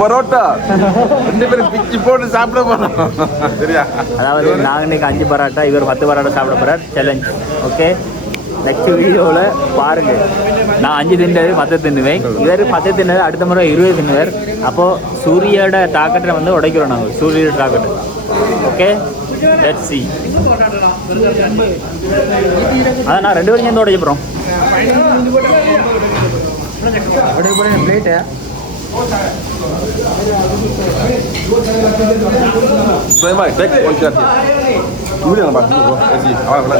பரோட்டா 2 பேரும் பிச்சு போட்டு சாப்பிட போறோம். சரியா? அதாவது நாங்கள் இன்னைக்கு 5 பரோட்டா, இவர் 10 பரோட்டா சாப்பிட போகிறார். சேலஞ்ச். ஓகே, நெக்ஸ்ட் வீடியோவில் பாருங்கள். நான் 5 தின்னது 10 தின்னுவேன், இவர் 10 தின்னது அடுத்த முறை 20 தின்னுவார். அப்போது சூரியோட டாக்கெட்டை வந்து உடைக்கிறோம் நாங்கள், சூரியோட டாக்கெட்டு. Okay, let's see. அதான் நான் 2 பேரும் சேர்ந்து உடைக்க போகிறோம். உடைக்க போகிறேன் plate. Vai, take one shot. Kemudian apa? Kasih. Awal.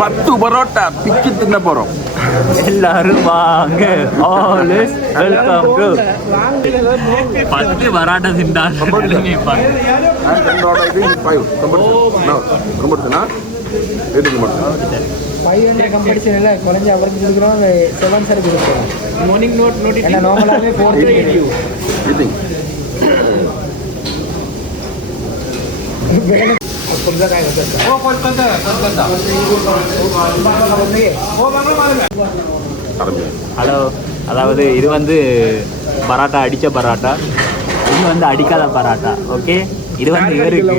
10 parotta பிச்சு தின்ன போறோம். எல்லாரும் வாங்க, ஆல்வேஸ் வெல்கம் டு 10 பரோட்டா தின்றால் நினைப்பாங்க. பரோட்டா இது 5 கம்பெடிஷனா எதுக்கு மட்டும் 500 கம்பெடிஷன் இல்ல, குறைஞ்ச அவருக்கு கொடுக்குறோம். 7 சார் கொடுக்குறோம். மார்னிங் நோட் என்ன நார்மலாவே 4 ஈட்டிங் ஹலோ, அதாவது இது வந்து பரோட்டா, அடித்த பரோட்டா. இது வந்து அடிக்காத பரோட்டா. ஓகே, இது வந்து இவருக்கு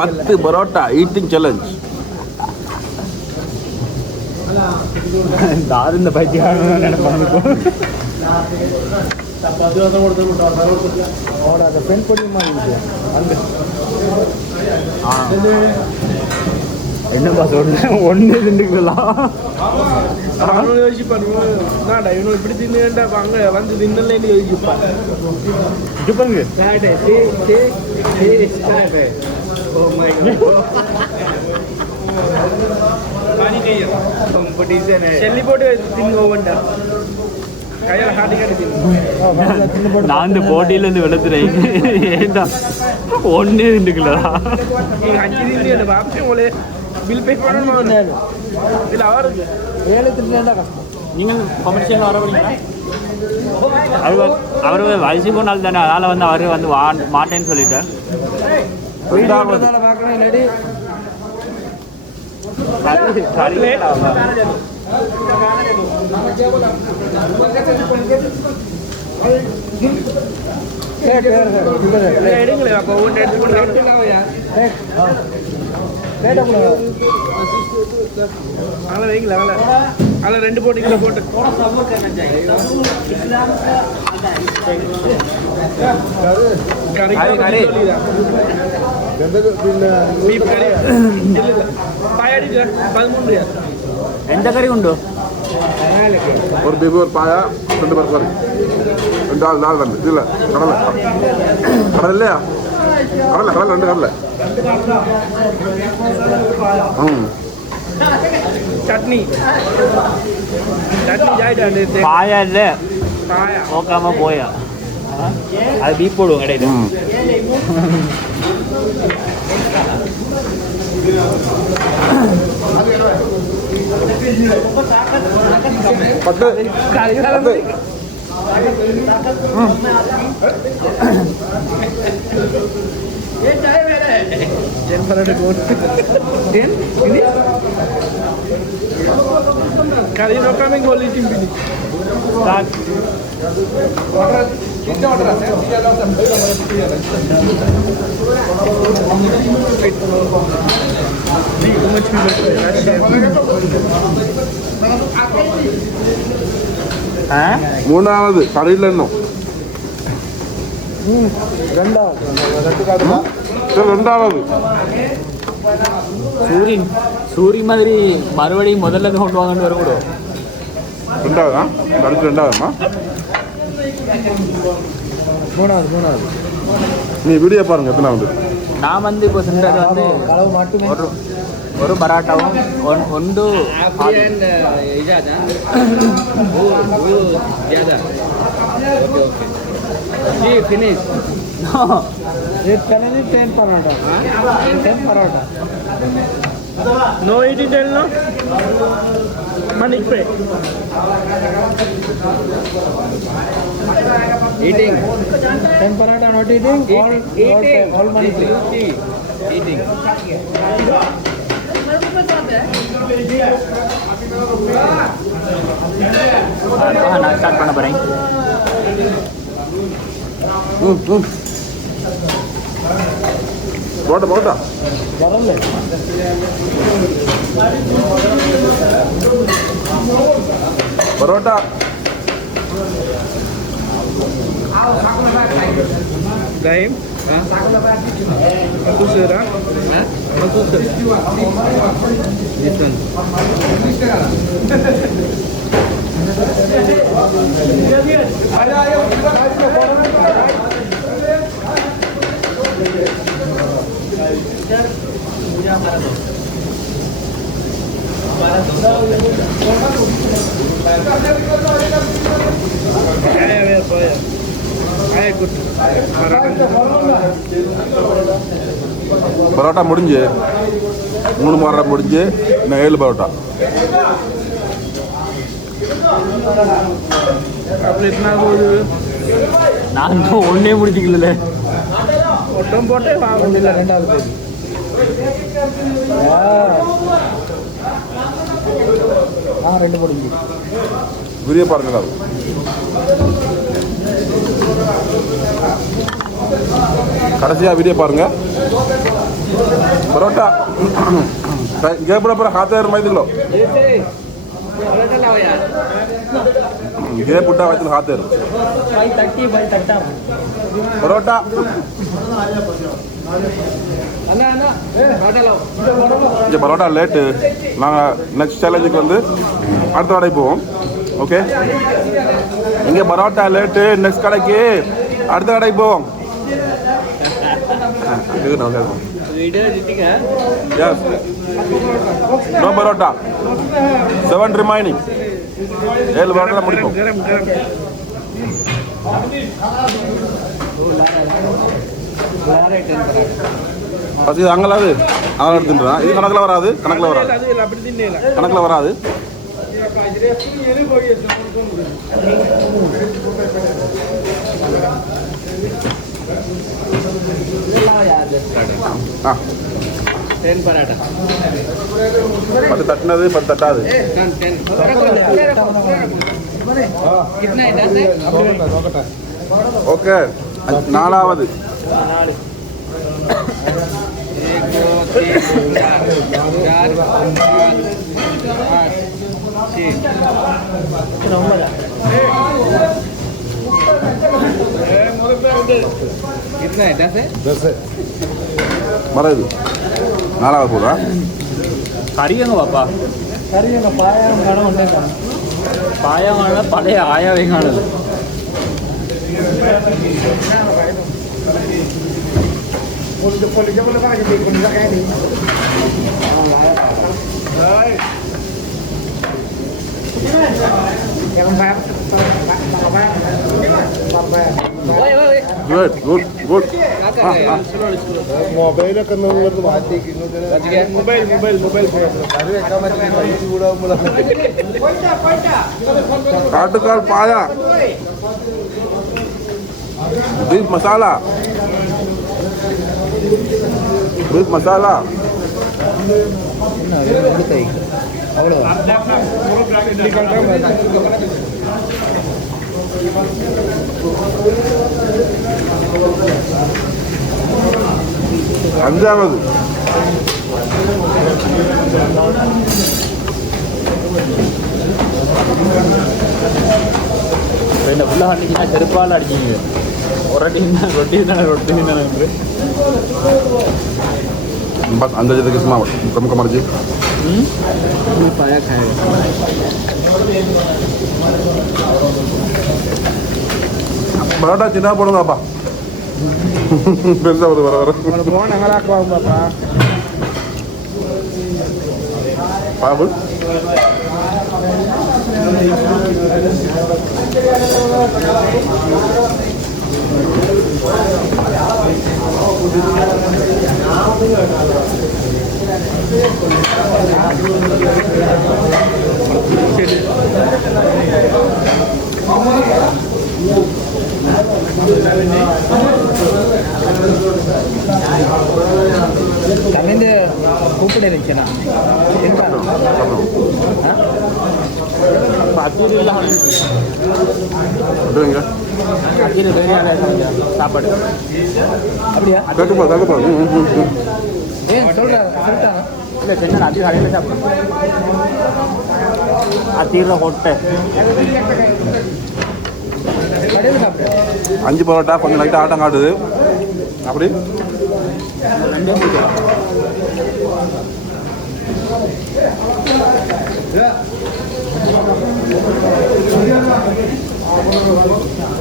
10 பரோட்டா ஈட்டிங் சேலஞ்ச். இந்த பைத்தியம் நினைப்பாங்க. என்னப்பா சொல்ல, 1 2 யோசிப்பாரு. இப்படி தின்னு அங்க வந்து தின்னலன்னு யோசிப்பாரு. செல்லி போட்டு தின்னுவோண்டா. நான் இந்த போட்டியில இருந்து விழுத்துறேன். ஏண்டா 1 2 கிலோ பில் பே பண்ணணும். இல்ல அவருக்கு 7 தின்னா கஷ்டம். நீங்கள் கமர்ஷியல் வர வரீங்களா? அவர் வயசு போனால் தானே, அதனால் வந்து அவர் வந்து மாட்டேன்னு சொல்லிட்டார். பார்க்கணும் இல்லாடி எடுங்களே. அப்போ ஒன்று எடுத்துக்கொண்டு அதில் வைக்கல. அதில் 2 போட்டிங்களா போட்டு ఎంత కర్రీ ఉండు? ஒரு பீஃப், ஒரு பாயா, 2 பேர் கறி, 2 நாள் தண்ணி. இல்லை கடலை இல்லையா? கடலை 2 கடலை. சட்னி பாயா இல்லை, போக்காம போயா. அது பீப் போடுவோம் கடையில். 10 kali no kami gol tim ini. Start. மூணாவது கடையில் இன்னும் 2வது சூரி மாதிரி மறுபடியும் முதல்ல இருந்து கொண்டு வாங்கன்னு வரக்கூடும். 2வதா? அடுத்து 2வதுமா? 3வது. நீ வீடியோ பாருங்க எத்தனாவது. நான் வந்து இப்போ சென்றது வந்து ஒரு பராட்டாவும் 1 जी फिनिश ये पहले 10 paratha 10 paratha no eating tell no manik pe eating 10 paratha not eating all manik eating நான் ஸ்டார்ட் பண்ண போகிறேன். போட்டா போட்டா வரல parotta Daim? Aku serang? Aku serang? This one. Parotta முடிஞ்சு 3 பரோட்டா முடிஞ்சு இன்னும் 7 பரோட்டா. நான் இன்னும் ஒன்றே முடிச்சிக்கல. ஒட்டம் போட்டே வாங்கல. ரெண்டாவது போகுது. ரெண்டு முடிஞ்சு வீடியோ பாருங்க. கடைசியாக வீடியோ பாருங்க. பரோட்டா கேப்புட खाते हैं मैं दिलो ये पुट्टा वैसे खाते हैं பரோட்டா. இங்கே பரோட்டா லேட்டு. நாங்கள் நெக்ஸ்ட் சேலஞ்சுக்கு வந்து அடுத்த கடைக்கு போவோம். ஓகே, இங்கே பரோட்டா லேட்டு. நெக்ஸ்ட் கடைக்கு அடுத்த கடைக்கு போவோம். Yes. No parotta. 7 remaining. 7 parotta முடிப்போம். பசி அங்கலாது அதெல்லாம் எடுத்துட்டுறான். இது கணக்கில் வராது. கணக்கில் வராது. பத்து தட்டினது 10 தட்டாது. ஓகே, 4வது. மறது 4வது போதா? கறியங்க பாப்பா. கறியங்க பாயம் கடை ஒன்றே பாயம் காணல, பழைய ஆயாவே காணல. Good. മൊബൈലൊക്കെ മാറ്റി കാട്ടുകാൽ പായ, ബീഫ് മസാല, அவ்வளோ 5வது. இந்த புள்ள அன்னைக்கு செருப்பால் அடிச்சிங்க. ரொட்டி என்று 5 जगह किस्म मुका मर्जी पाया खाएगा. பரோட்டா சின்ன போடுங்கப்பா. பெருசாக வருது வர போன நகலாக்குவாங்கப்பா. பாபு கலைந்து கூப்பிட இருந்துச்சுண்ணா. அத்தூர் இல்லை அப்படிங்க அக்கீர் பெரியால சாப்பாடு அப்படியா கேட்கப்பா கேட்கப்பா ஏன் சொல்லிட்டாங்க இல்லை சென்னை அத்தீர் கடையில் சாப்பிடும் அத்தீரில் ஹோட்டல் கடையில் சாப்பிட்டேன் 5 பரோட்டா கொஞ்சம் லைட்டாக ஆட்டம் காட்டுது அப்படி ரெண்டே முடிக்கலாம்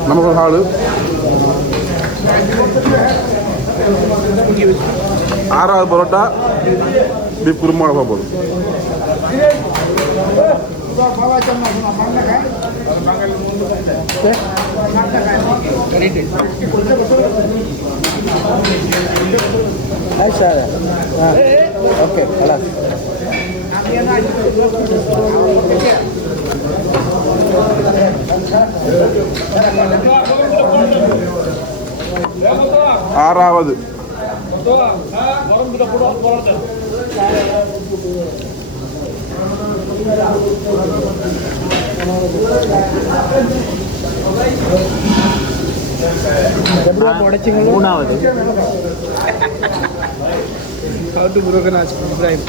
நமக்கு ஒரு ஆள் 6வது பரோட்டா பீஃப் குருமா போகுது Hai sir. Oke, kelas. ஆறாவது மூணாவது How to broken as Ibrahim.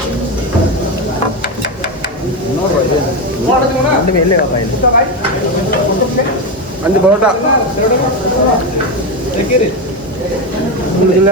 ரெண்டு மேலே வாயில 5 பரோட்டா உங்களுக்குல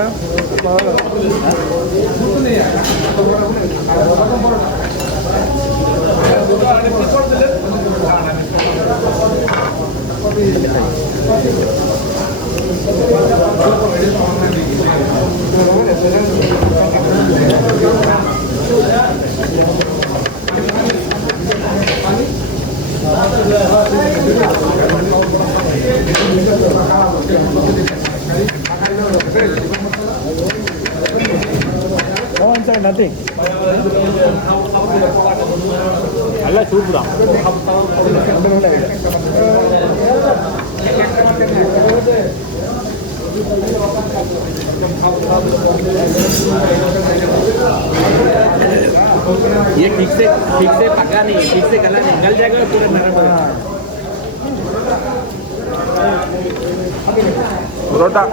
Oh, inside nothing. நல்லா சூப்பரா ये ठीक से पका नहीं ठीक से गला निकल जाएगा पूरा नरम பரோட்டா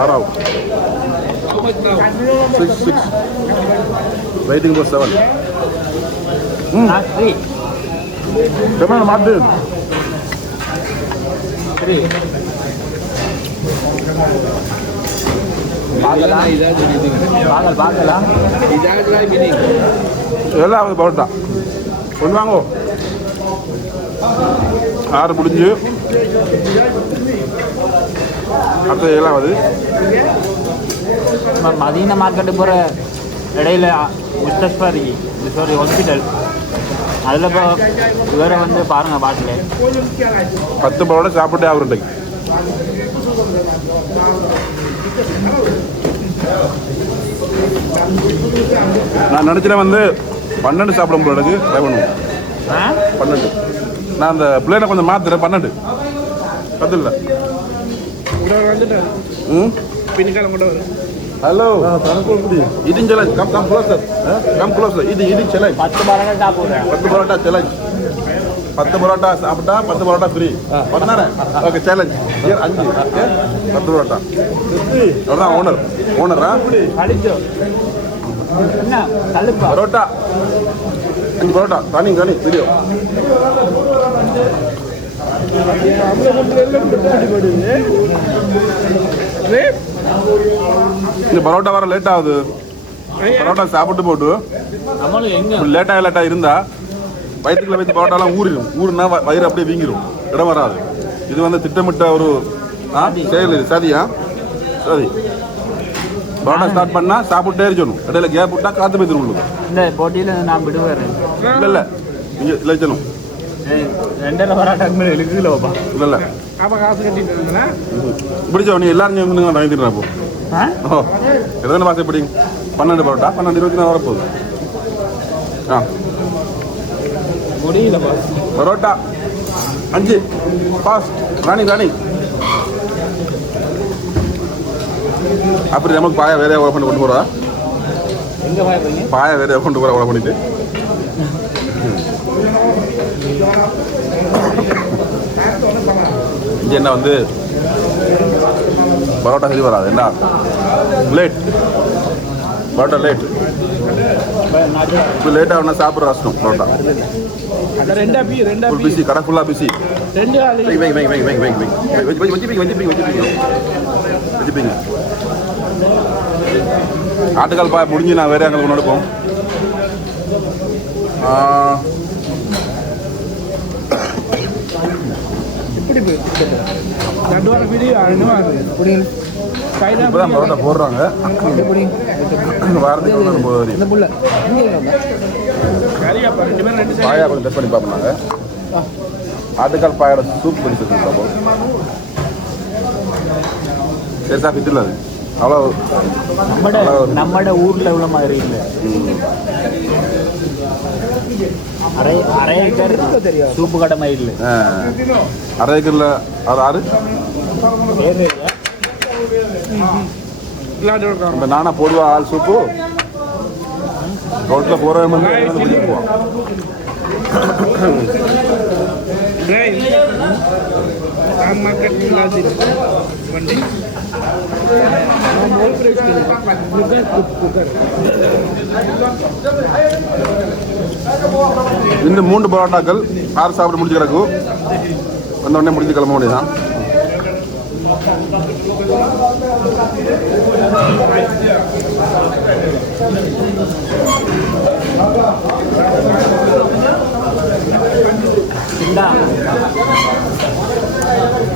ஆறாவது 6 வெயிட்டிங் ஃபார் 7 3 கமான் மாட்டு 3 பாகலா பாகலா ஏழாவது பரோட்டா கொண்டு வாங்கோ 6 முடிஞ்சு அடுத்த 7வது மதீனா மார்க்கெட்டு போகிற இடையில முஸ்தஷ்பா இருக்கு சாரி ஹாஸ்பிட்டல் அதில் இப்போ வேற வந்து பாருங்கள் பாட்டில் 10 பரோட்டா சாப்பிட்டே அவருண்டைக்கு நான் நினச்சிட்டேன் வந்து 12 சாப்பிடும் போலக்கு ட்ரை பண்ணுவோம் 12 நான் அந்த பிளேனை கொஞ்சம் மாத்துறேன் 12 10 இல்லை ம் பின்னிக்காலம் கூட வரும் hello eating challenge come closer eating challenge 10 parotta சாப்பிட்றேன் 10 பரோட்டா challenge 10 பரோட்டா சாப்பிட்டா 10 பரோட்டா ஃப்ரீ பண்ணானே okay challenge here 5 okay 10 parotta அவர்தான் ஓனரா கழிச்சோ என்ன கழுப்பா பரோட்டா 5 பரோட்டா ரன்னிங் வீடியோ இந்த பரோட்டா வர லேட் ஆகுது பரோட்டா சாப்பிட்டு போட்டு நம்மளும் எங்க லேட்டாக இருந்தா வயிற்றுக்குள்ள வைத்து பரோட்டாலாம் ஊறுனா வயிறு அப்படியே வீங்கிரும் இடம் வராது இது வந்து திட்டமிட்ட ஒரு செயல் இது சதியா சரி பரோட்டா ஸ்டார்ட் பண்ணா சாப்பிட்டே இருக்கணும் இடையில கேப் விட்டா காத்து போய்த்து உள்ளது இந்த போட்டியில் நான் விடுவேன் இல்லை நீங்கள் இல்லை இருக்கணும் 2 பரோட்டாக்கு மேலே இழுக்குலப்பா இல்லை அப்போ காசு கட்டிட்டு பிடிச்சோ நீ எல்லாரும் நான் வாங்கிட்டுறேன் அப்போ ஓ எத்தனை பாசை பிடிங்க 12 பரோட்டா 12 24 வரப்போகுது முடியலப்பா பரோட்டா 5 ஃபாஸ்ட் ராணி அப்படி நமக்கு பாயா வேற ஓப்பன் கொண்டு போகிறா எங்கே பாய போறீங்க? பாயை வேற கொண்டு போகிற பண்ணிட்டு இங்கே என்ன வந்து பரோட்டா சரி வராது என்ன லேட் பரோட்டா லேட் இப்போ லேட்டாக ஒன்றா சாப்பிட்ற கஷ்டம் பரோட்டா ஃபுல் பிஸி கடை ஃபுல்லாக பிஸி வச்சுப்பீங்க ஆட்டுக்கால் பாய் முடிஞ்சு நான் வேறு எங்களுக்கு ஒன்று எடுப்போம் இப்போதான் பரோட்டா போடுறாங்க வாரத்துக்கு ஒன்று போது பாயா கொஞ்சம் டெஸ்ட் பண்ணி பார்ப்போம் நாங்கள் ஆட்டுக்கால் பாயோட சூப் பண்ணி சொல்லி பார்ப்போம் சேசா ஃபிட்டில் அது அவ்வளோ நம்மட ஊரில் உள்ள மாதிரி இல்லை அரை ஏக்கர் சூப்பு கடை மாதிரி இல்லை அரை ஏக்கரில் அது ஆறு இந்த நானா போடுவா ஆள் சூப்பு ரோட்டில் போகிற போவான் இன்னும் 3 பரோட்டாக்கள் 6 சாப்பிட முடிஞ்சு கிடக்கும் வந்த உடனே முடிஞ்சு கிளம்ப வேண்டியதான்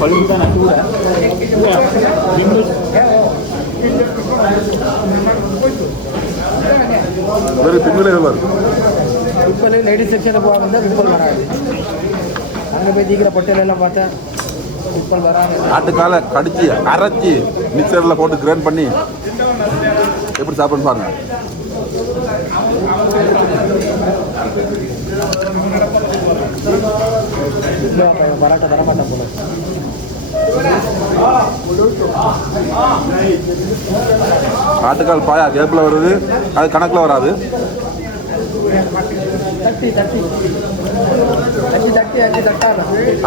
கொழும்புதான கூட வேறு பின்னலே வருவார் பிப்பல் லேடிஸ் செக்ஷனில் போவாங்க பிப்பல் வராது அங்கே போய் தீக்கிற பொட்டையிலெல்லாம் பார்த்தா பிப்பல் வராது ஆட்டுக்காலை கடிச்சு அரைச்சி மிக்சரில் போட்டு கிரைண்ட் பண்ணி எப்படி சாப்பிடுன்னு பாருங்க பரோட்டா தரமாட்டேன் போல ஆட்டுக்கால் பாயா கேப்பில் வருது அது கணக்கில் வராது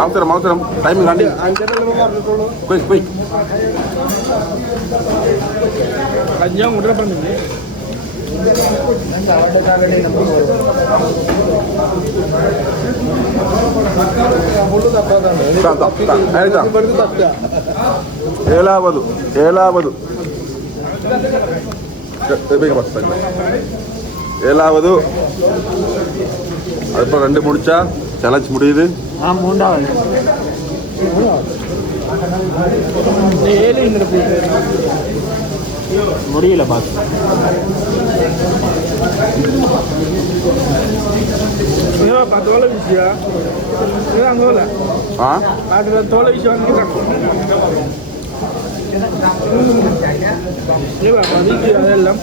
அவசரம் அவசரம் டைமிங் காண்டி குயிக் குயிக் ஏழாவது ஏழாவது அதுக்கப்புறம் 2 முடிச்சா சேலஞ்ச் முடியுது 3வது முடியல பாஸ் தோலை விஷயம் அதெல்லாம்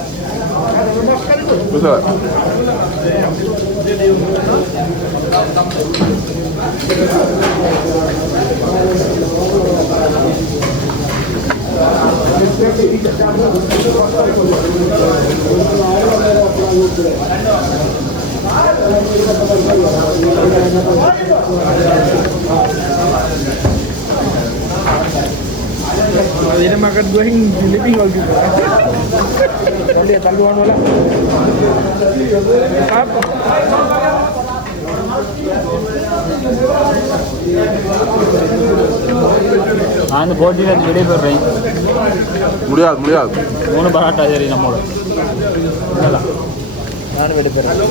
Ini makan goreng living all gitu. Lihat taluan wala. Apa? நான் இந்த போட்டியில் விடைபெறேன். முடியாது 3 பரோட்டா சரி நம்மளோட நான் விடைபெறேன்.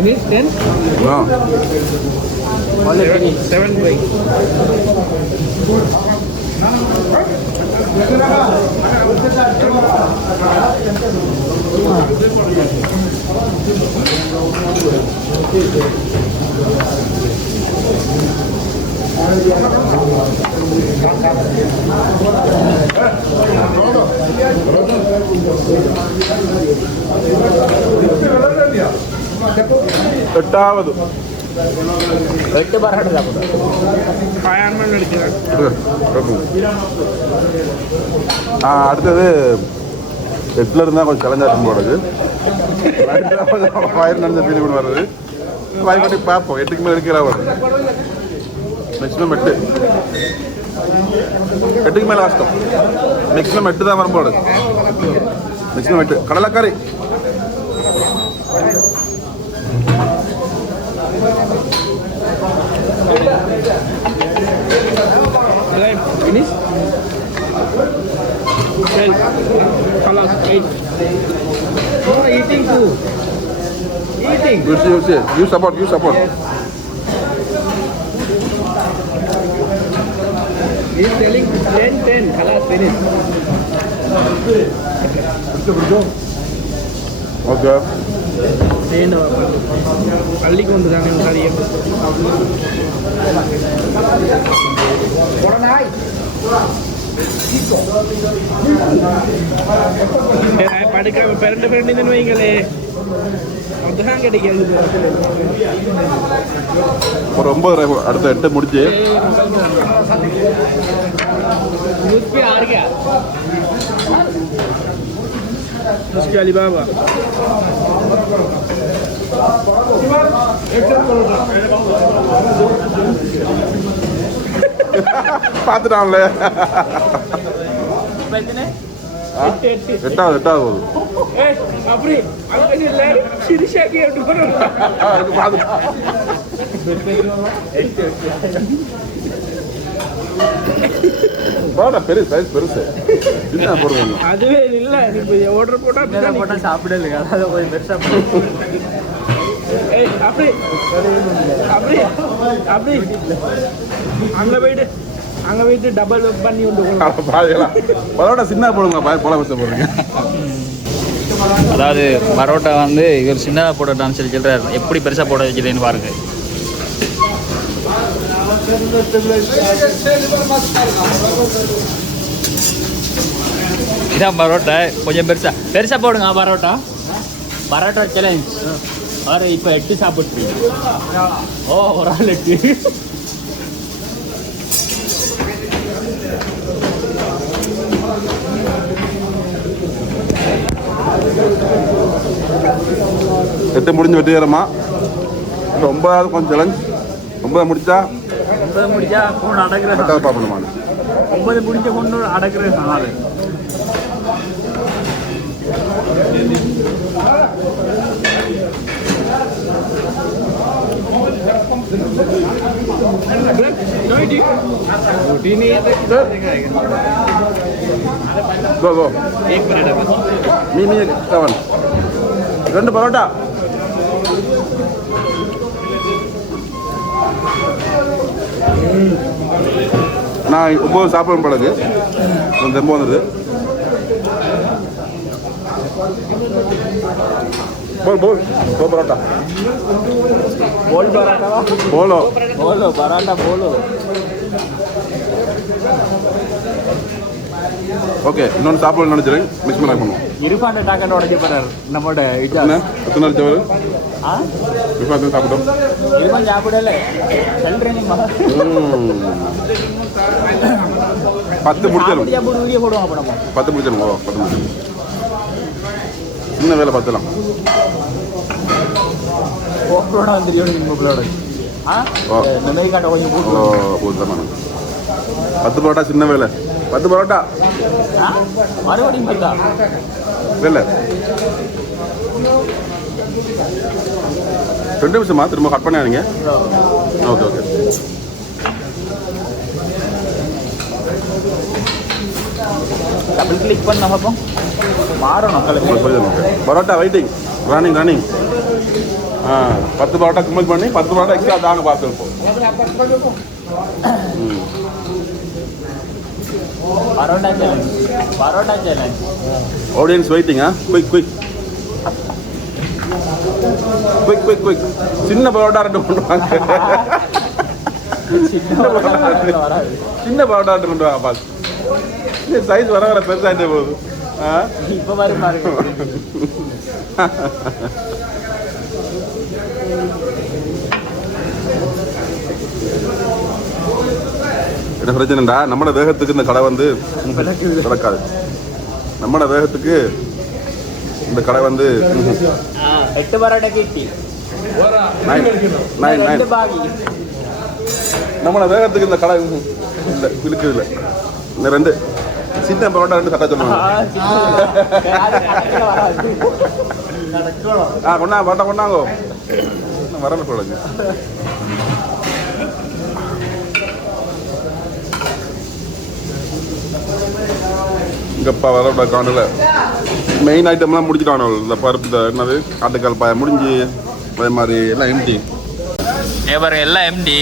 Ini 10? No. only finish. 7 by. எட்டாவது 8 பரோட்டா சாப்பிடுறோம். அடுத்தது எட்டில் இருந்தால் கொஞ்சம் சேலஞ்சாச்சும் போடுறது வயிறு நடந்த ஃபீல் பண்ணி வர்றது வாய் பண்ணி பார்ப்போம் 8க்கு மேலே எடுக்கிறா வரும் மேக்ஸிமம் 8க்கு மேலே கஷ்டம் மேக்ஸிமம் 8 தான் வரும் போடுது maximum 8 கடலைக்கறி Finish? 10. Kalas 8. No, eating too. Eating. You see. You support. He's telling 10. Kalas finish. Okay. பள்ளிக்கு வந்து தானே சரியா படுக்க பிறண்டு வைங்களே அதுதான் கிடைக்காது ஒரு 9 அடுத்த 8 முடிச்சு उसके अलीबाबा பார்த்துட்டான்ல எட்டாவது போகுது அப்படி அங்கே எல்லாரும் சிரிஷாக்கி எப்படி பெருசு என்ன போடுறது அதுவே இல்ல இப்போ ஆர்டர் போட்டா சாப்பிடல அதாவது கொஞ்சம் பெருசா அப்படி அங்க போயிட்டு டபுள் பண்ணி பரோட்டா சின்ன போடுங்க போல பசங்க போடுங்க அதாவது பரோட்டா வந்து இவர் சின்னதாக போடட்டான்னு சொல்லி சொல்கிறார் எப்படி பெருசாக போட வச்சுட்டேன்னு பாருங்க இதான் பரோட்டா கொஞ்சம் பெருசாக போடுங்க பரோட்டா சேலஞ்ச் அவர் இப்போ 8 சாப்பிட்றீங்க ஓ ஒரு ஆள் 8 8 முடிஞ்சு வெற்றிகரமா 9வது கொஞ்சம் சேலஞ்ச் 9 முடிச்சா கொண்டு அடக்கிற பார்ப்பணுமா 9 முடிஞ்ச கொண்டு அடக்கிற சொன்னாரு Go. Me, kawan. 2 பரோட்டா நான் 9 சாப்பிடும் பழகு கொஞ்சம் தெம்பு வந்துடுது போல் பரோட்டா போலோ பரோட்டா போலோ ஓகே இன்னொன்று சாப்பிட நினைச்சிருங்க மிக்ஸ் பண்ண பண்ணுவோம் இருப்பாண்ட டாக்கெட் உடச்சி போறாரு நம்மளோட எத்தனை நாள் தவறு இருப்பாந்து சாப்பிட்டோம் இருப்பான் சாப்பிடல சொல்றேன் 10 முடிச்சிடும் வீடியோ போடுவோம் அப்போ நம்ம 10 முடிச்சிடும் 10 முடிச்சிடும் சின்ன வேலை பார்த்துலாம் போக்கோட வந்துடும் உங்களோட இந்த மாதிரி காட்ட கொஞ்சம் போதுமான 10 பரோட்டா சின்ன வேலை 10 பரோட்டா மறுபடியும் பார்த்தா இல்லை 2 நிமிஷமா திரும்ப கட் பண்ணாதீங்க ஓகே டபுள் கிளிக் பண்ண பார்ப்போம் மாறணும் பரோட்டா வெயிட்டிங் ரன்னிங் 10 பரோட்டா கம்மல் பண்ணி 10 பரோட்டா எக்ஸ்ட்ரா தாங்க பார்த்துருப்போம் parotta challenge parotta challenge audience waiting quick சின்ன பரோட்டா ரெண்டு கொண்டு வாங்க சின்ன பரோட்டா ரெண்டு கொண்டு வாங்க பாஸ் சைஸ் வர பெருசாகிட்டே போகுது இப்போ பாருங்க என்ன பிரச்சனைடா நம்மளோட வேகத்துக்கு இந்த கடை வந்து நடக்காது நம்மளோட வேகத்துக்கு இந்த கடை வந்து 8 பரோட்டா கிட்டி 9 நம்மளோட வேகத்துக்கு இந்த கடை இல்லை இருக்குது இல்லை இந்த ரெண்டு சின்ன பரோட்டா ரெண்டு கட்ட சொல்லுவாங்க கொண்டாங்க பரோட்டா கொண்டாங்கோ வரல சொல்லுங்க இங்கப்பா வரவிட காணல மெயின் ஐட்டம்லாம் முடிச்சுட்டானோ இந்த பருப்பு இந்த என்னது ஆட்டுக்கால் பாய முடிஞ்சு அதே மாதிரி எல்லாம் எம்டி பாருங்க எல்லாம் எம்டி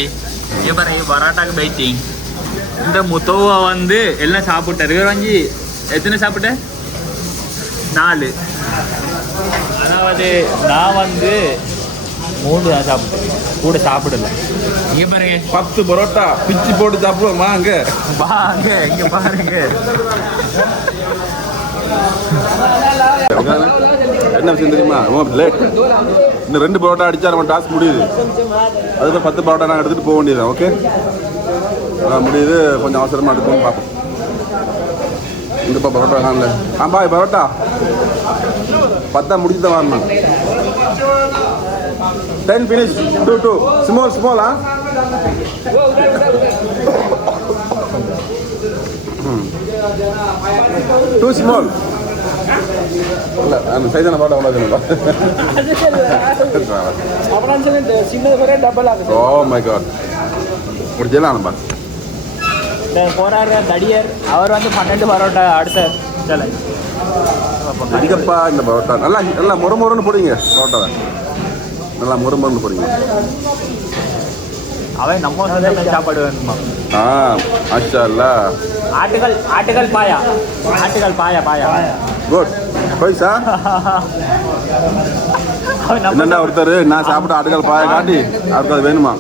பாருங்க பரோட்டாக்கு வெயிட்டிங் இந்த முத்தோவா வந்து எல்லாம் சாப்பிட்டாரு இவர் வாங்கி எத்தனை சாப்பிட்ட 4 அதாவது நான் வந்து 3 தான் சாப்பிட்டேன் கூட சாப்பிடல இங்க பாருங்க 10 பரோட்டா பிச்சு போட்டு சாப்பிடுவோமா அங்க வாங்க இங்க பாருங்க என்ன விஷயம் தெரியுமா லேட் இந்த 2 பரோட்டா அடிச்சா நம்ம டாஸ்க் முடியுது அதுக்கு 10 பரோட்டா நான் எடுத்துட்டு போக வேண்டியது ஓகே முடியுது கொஞ்சம் அவசரமா எடுக்கணும்னு பார்ப்போம் இங்கப்பா பரோட்டா காணல பாய் பரோட்டா 10 முடிச்சு தான் வரணும் 10 finish 2 small too small இல்ல அந்த சைஸான பரோட்டா உண்டாதுங்களா ஓ மை காட் முடிச்சலாம் பா போறாரு தடியர் அவர் வந்து 12 பரோட்டா அடுத்த சேலஞ்ச் அதிகப்பா இந்த பரோட்டா நல்லா முறுமுறுன்னு போடுங்க பரோட்டாவை நல்லா முறுமுறுன்னு போடுங்க அவன் நம்ம சாப்பாடு வேணுமா மாஷா அல்லாஹ் ஆட்டுகள் பாயா குட் பைசா என்னண்டா ஒருத்தர் நான் சாப்பிட்ட ஆட்டுக்கால் பாய காட்டி அவருக்கு அது வேணுமா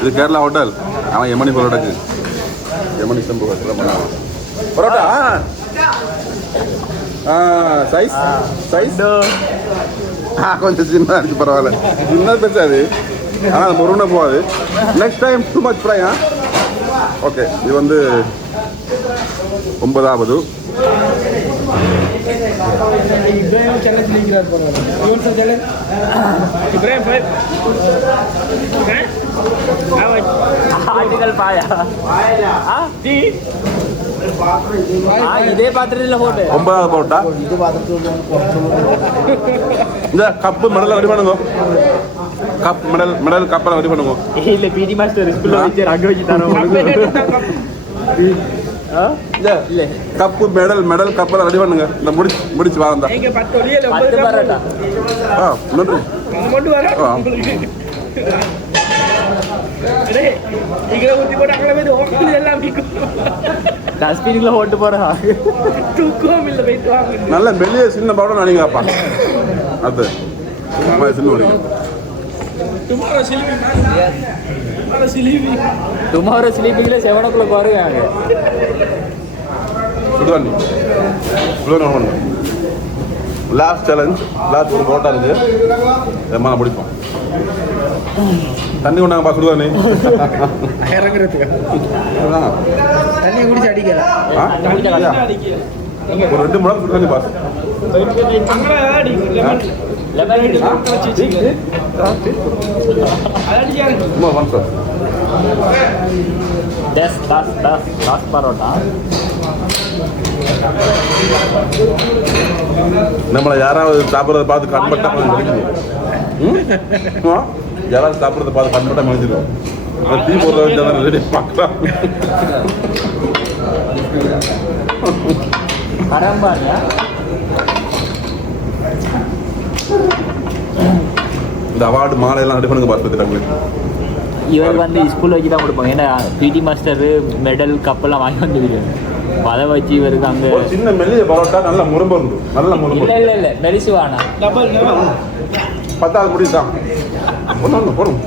இது கேரளா ஹோட்டல் அவன் எமனி பரோட்டாக்கு எமனி சம்பு பரோட்டா சைஸ் கொஞ்சம் சின்ன இருக்கு பரவாயில்ல சின்ன பெருசாது ஆனால் முருகனை போகாது next time too much fry okay இது வந்து 9வது ஆட்டுகள் பாயா இதே பாத்திரத்தில் போட்டு 9வது போட்டா இந்த கப்பு மெடல் ரெடி பண்ணுங்க மெடல் கப்பெல்லாம் ரெடி பண்ணுங்க இல்ல பிடி மாஸ்டர் ஸ்கூல்ல வச்சு அங்க வச்சு தரோம் இல்ல கப்பு மெடல் கப்பெல்லாம் ரெடி பண்ணுங்க இந்த முடிச்சு வாங்க நீங்க 10 ஒளியல 10 பரோட்டா நன்றி கொண்டு வர டேய் இங்க ஊத்தி போட்டு அங்க போய் ஓட்டு எல்லாம் பிக்கும் டஸ்ட்பின்ல ஓட்டு போறா தூக்கம் இல்ல போயிட்டு வாங்க நல்ல வெளியே சின்ன படம் நினைங்கப்பா அது சின்ன வரைக்கும் டுமாரோ ஸ்லீப்பிங்ல 7 o'clock வருவாங்க சுடுவாண்டி லாஸ்ட் சேலஞ்ச் லாஸ்ட் ஒரு பரோட்டா இருக்கு எம்மா முடிப்போம் தண்ணி கொண்டாங்கப்பா சுடுவானி இறங்குறதுக்கு தண்ணி குடிச்சு அடிக்கல ஒரு 2 முழம் சுடுவானி பாஸ் சும்மா வாங்க சார் லாஸ்ட் பரோட்டா நம்மளை யாராவது சாப்பிட்றத பார்த்து கண்பட்டா யாராவது சாப்பிட்றத பார்த்து கண்பட்டா மகிழ்ச்சிடும் டீ போடுற வச்சு ரெடி பார்க்கலாம் இந்த அவார்டு மாலையெல்லாம் ரெடி பண்ணுங்க பார்த்து தமிழ் இவர் வந்து ஸ்கூல் வச்சு தான் கொடுப்பாங்க. ஏன்னா பிடி மாஸ்டரு மெடல் கப்பெல்லாம் வாங்கி வந்துருக்கு. அதை வச்சு இவருக்கு அங்கே ஒரு சின்ன மெல்லிய பரோட்டா நல்ல முரும்பு இருந்து நல்ல முரும்பு. இல்லை மெரிசு வேணாம். பத்தாவது முடிதான் ஒன்று போடும்.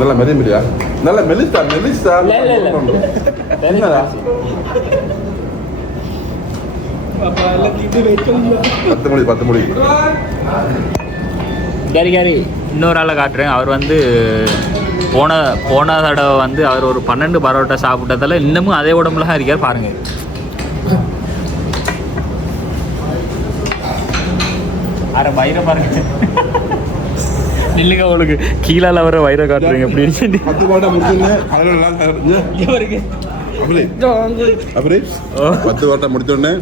நல்ல மெரியா நல்ல மெலிசா என்னடா 10 மணி கேரி இன்னொரு ஆளை காட்டுறேன். அவர் வந்து போன தடவை வந்து அவர் ஒரு 12 பரோட்டா சாப்பிட்டதால இன்னமும் அதே உடம்புல தான் இருக்கார் பாருங்க. அரை வயிறை பாருங்க. நில்லுங்க, அவளுக்கு கீழால வர வயிறை காட்டுறீங்க அப்படின்னு 10 பரோட்டா முடிச்சுங்க. இவருக்கு அப்படி 10 பரோட்டா முடிச்சோடனே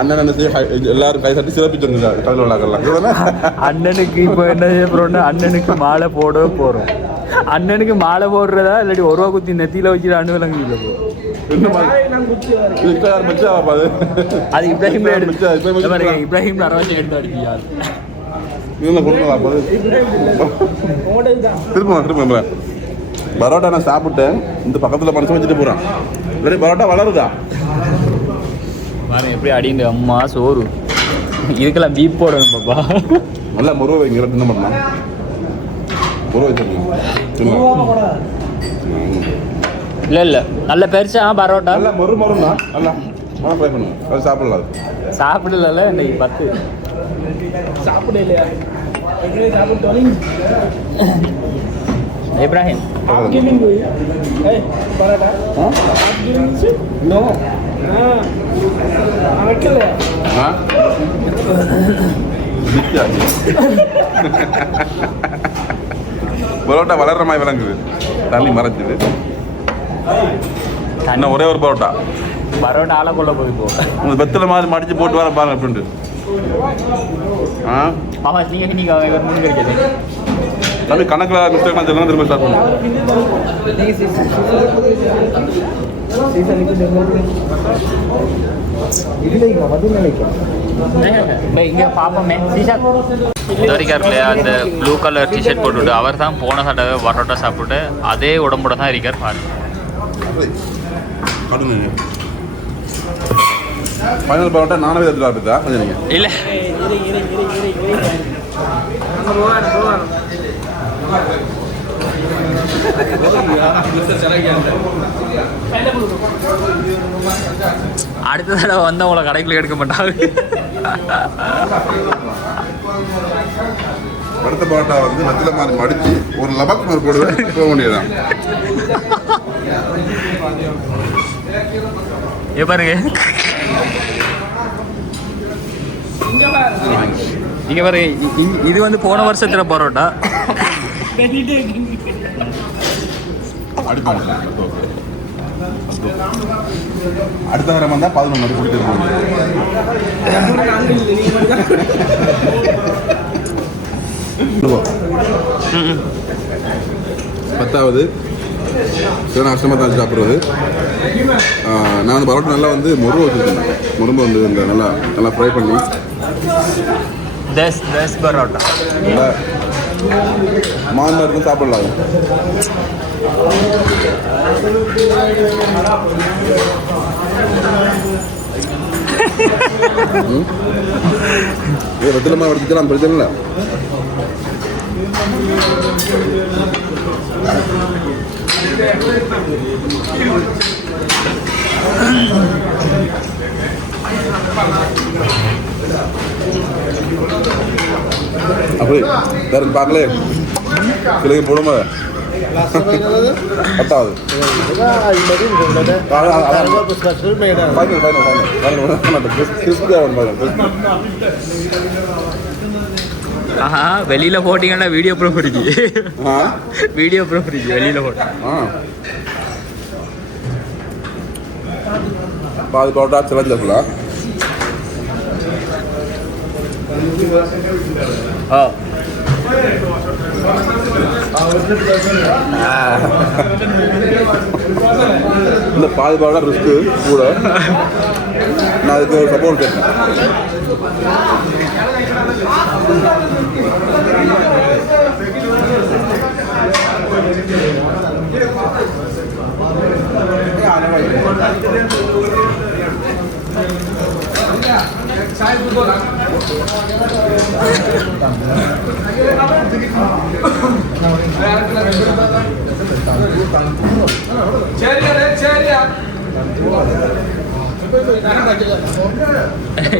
அண்ணன் எல்லாரும் கை தட்டி சிறப்பிச்சு கலந்து விளாக்கலாம். அண்ணனுக்கு இப்போ என்ன செய்ய போறோம்னா அண்ணனுக்கு மாலை போட போறோம். அண்ணனுக்கு மாலை போடுறதா இல்லாட்டி 1 ரூபா குத்தி நெத்தியில வச்சுட்டு அணுவிலங்க அது இப்ராஹிம் இப்ராஹிம் அரவாச்சி எடுத்து அடிப்பியா திரும்ப பரோட்டா நான் சாப்பிட்டேன். இந்த பக்கத்துல மனசு வச்சுட்டு போறான். இல்லாட்டி பரோட்டா வளருதா எப்படி அடிங்க அம்மா சோறு இதுக்கெல்லாம் பீப் போடணும் பாப்பா. நல்லா முருகை வைங்க. என்ன பண்ணலாம் முருகை வச்சிருக்கீங்க. இல்லை நல்ல பெருசா பரோட்டா நல்லா மொறுனா நல்லா ஃப்ரை பண்ணுங்க. அது சாப்பிடலாம். சாப்பிடல இன்னைக்கு 10 சாப்பிடலையா இப்ராஹிம் பரோட்டா வளர்ற மாதிரி விளங்குது. தண்ணி மறைஞ்சுது. இன்னும் ஒரே ஒரு பரோட்டா ஆளை கொள்ள போய் போ. உங்களுக்கு வெத்தலை மாதிரி மடிச்சு போட்டு வர பாருங்க அப்படின்ட்டு. ஆமா நீங்க முன் கிடைக்காது. தம்பி கணக்கில் மிஸ்டேக் நான் சொல்லுங்க. திரும்ப ஸ்டார்ட் பண்ணுங்க. இங்க பாப்போமே இல்லையா அந்த ப்ளூ கலர் டிஷர்ட் போட்டுவிட்டு அவர் தான் போன தடவை பரோட்டா சாப்பிட்டு அதே உடம்போட தான் இருக்கார் பாருங்க. ஃபைனல் பரோட்டா நானே எடுத்துட்டா கொஞ்சம் இல்லை அடுத்த தடவை வந்து அவங்கள கடைக்குள்ள எடுக்க மாட்டாங்க. அடுத்த பரோட்டா வந்து வெத்தலை மாதிரி மடிச்சு ஒரு லபக் மாதிரி போடுவேன். போக வேண்டியதான். பாருங்க இங்க பாருங்க. இது வந்து போன வருஷத்துல பரோட்டா. அடுத்த வாரம் வந்தா 11 மணி குடிச்சிருக்கோம். பத்தாவது சில அஷ்டமாக தான் சாப்பிட்றது. நான் வந்து பரோட்டா நல்லா வந்து முருங்கை வச்சுருக்கேன். முருங்கை வந்து இந்த நல்லா ஃப்ரை பண்ணி பரோட்டா நல்லா மாந்தா இருக்கும் சாப்பிடலாம். வெத்தலமாக எடுத்துக்கலாம் பிரச்சனை இல்லை. அப்படி வேறு பார்க்கல கிளை போடுமா 10வது வெளியில போட்டீங்கன்னா வீடியோ ப்ரூஃப் இருக்கு. வீடியோ ப்ரூஃப் இருக்கு வெளியில போட்டா. பாதி பரோட்டா சிலஞ்சிருக்கலாம். இந்த பாதி பரோட்டா ரிஸ்க்கு கூட. நான் இதுக்கு ஒரு சப்போர்ட் கேட்டேன்.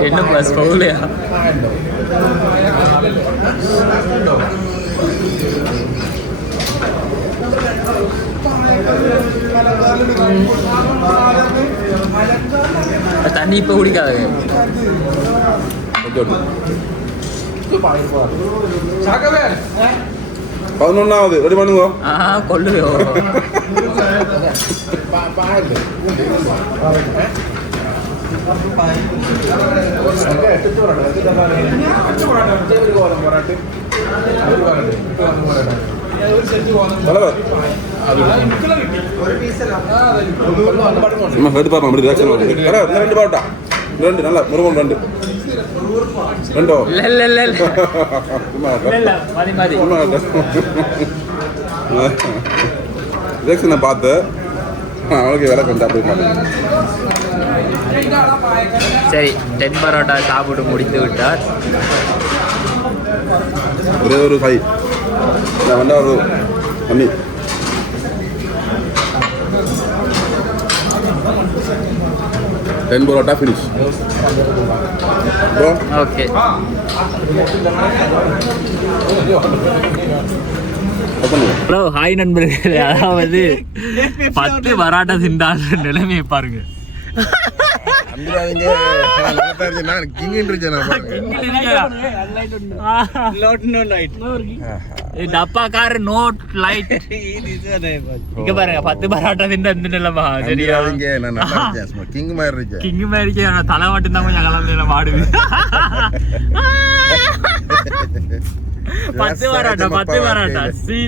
என்ன ப்ளஸ் போகலையா தண்ணி இப்போ குடிக்காது. 11வது ரெடி பண்ணுங்க. கொள்ளுவையோ ரெண்டு பாட்டா ரெண்டு நல்லா முருகன் ரெண்டு ரெண்டோ ரியாக்ஷனை பார்த்து அவளுக்கு விலை கொஞ்சம் அப்படி சரி 10 பரோட்டா சாப்பிட்டு முடித்து விட்டார். ஒரே ஒரு கை ரெண்டாவது அம்மி parotta finish. Okay hello hi நண்பர்களே, அதாவது 10 பரோட்டா திண்டால் நிலைமையை பாருங்க. டப்பாக்கார நோட் லைட் இங்க பாருங்க 10 பரோட்டா திண்டா இந்த நிலைமா சரியா? கிங் மாதிரி தலை மட்டும் தான் கொஞ்சம் கலந்து மாடுது. 10 பரோட்டா சி